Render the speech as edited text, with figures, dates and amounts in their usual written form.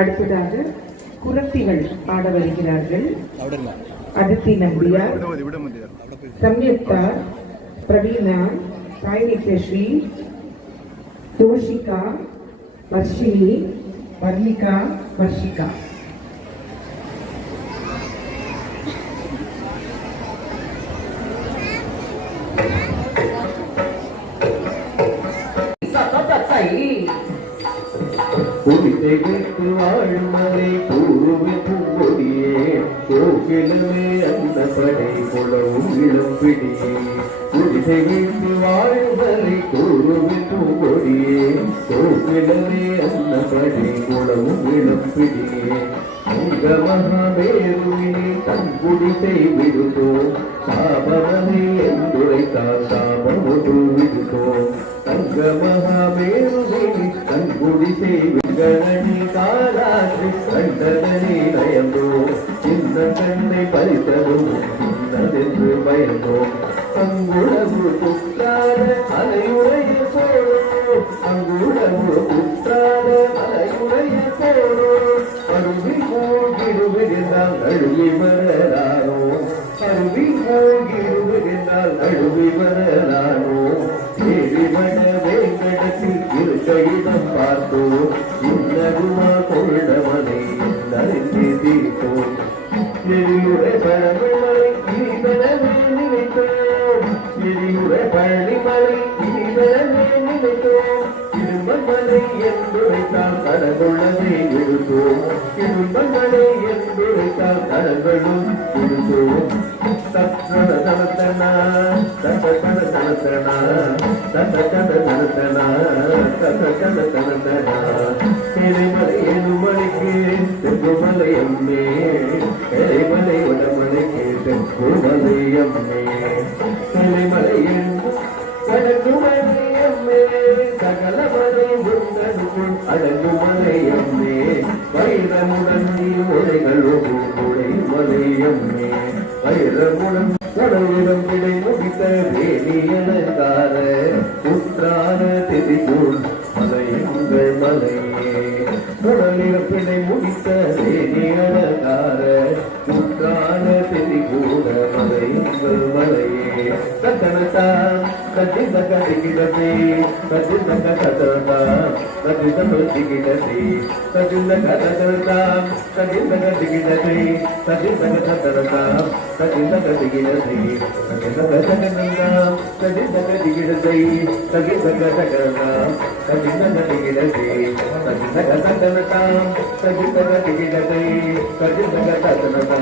அடுத்ததாக குரத்திகள் பாட வருகிறார்கள். அதித்தி நம்பியார், சம்யுக்தா, பிரவீனா, சாய் நித்யஸ்ரீ, தோஷிகா, வர்ஷினி, வர்ணிகா, வர்ஷிகா. குடிசை வைத்து வாழுமலை கூறுவி பூங்கொடியே கோகிலமே அந்த படை குளவும் இளம் பிடியே. குடிசை வைத்து வாழுமலை கூறுவி பூங்கொடியே கோகிலமே அந்த படை குளவும் இளம் பிடியே. அங்க மகாமேருவினை தன் குடிசை விடுத்தோம் சாபனமே என்றுரைத்தார் சாபம் ஒன்று விடுத்தோம். தங்க மகாமேருவினை தன் குடிசை விகரணி காலாற்று கண்டதனை நயந்தோம். சின்ன கண்ணை பறித்ததும் சின்னதென்று பயந்தோம். அங்குளவு குற்றாத அலையுடைய சோழோ அங்குளவு குற்றாத அலையுடைய சோழோ அருவி போகிடுவென்றால் நழுவி வரலானோ அருவி போகிடுவென்றால் நழுவி வரலானோ. ஏழிமட வேங்கடத்தில் இருக்கையிடம் பார்த்தோம் இன்னகுமா கொண்டவனை நலிந்து தீர்த்தோம். எரியுரை பழமலை இனிதனவே நினைத்தோம் எரியுரை பழனிமலை இனிதனவே நினைத்தோம். இரும்பமலை என்றுரைத்தால் கடவுளமே எடுத்தோம் இரும்பமலை என்றுரைத்தால் கடவுளும் எடுத்தோம். தத்தன தனத்தனா தத்தன தனத்தனா தத்தன தனத்தனா தத்தன தனத்தனா. எரிமலை எனுமலைக்கு தெங்குமலை அம்மே எரிமலை உடமலைக்கு தெங்குமலை அம்மே. எரிமலை என்று கடங்குமலை அம்மே சகலமலை உண்டனுக்குள் அடங்குமலை அம்மே. வைரமுடன் நீரைகளோடு உடைமலை அம்மே வைரமுடன் கடலிடம் கிடை முடித்த வேணியலங்கார குற்றார திதிகூர் மலையங்கள் மலையே. கடலிடம் கிடை முடித்த வேணியலங்கார குற்றார திதிகூர மலையங்கள் மலையே. கத்தனத்தா கத்திந்த கதிகிடத்தை கத்திந்த கதத்தா கத்திந்த கதிகிடத்தை கத்திந்த கதத்தா கத்திந்த கதிகிடத்தை கத்திந்த கதத்தா கத்திந்த கதிகிடத்தை கத்திந்த கதத்தா கத்திந்த கதிகிடத்தை கத்திந்த கதத்தா கத்திந்த கதிகிடத்தை கத்திந்த கதத்தா கத்திந்த கதிகிடத்தை கத்திந்த கதத்தா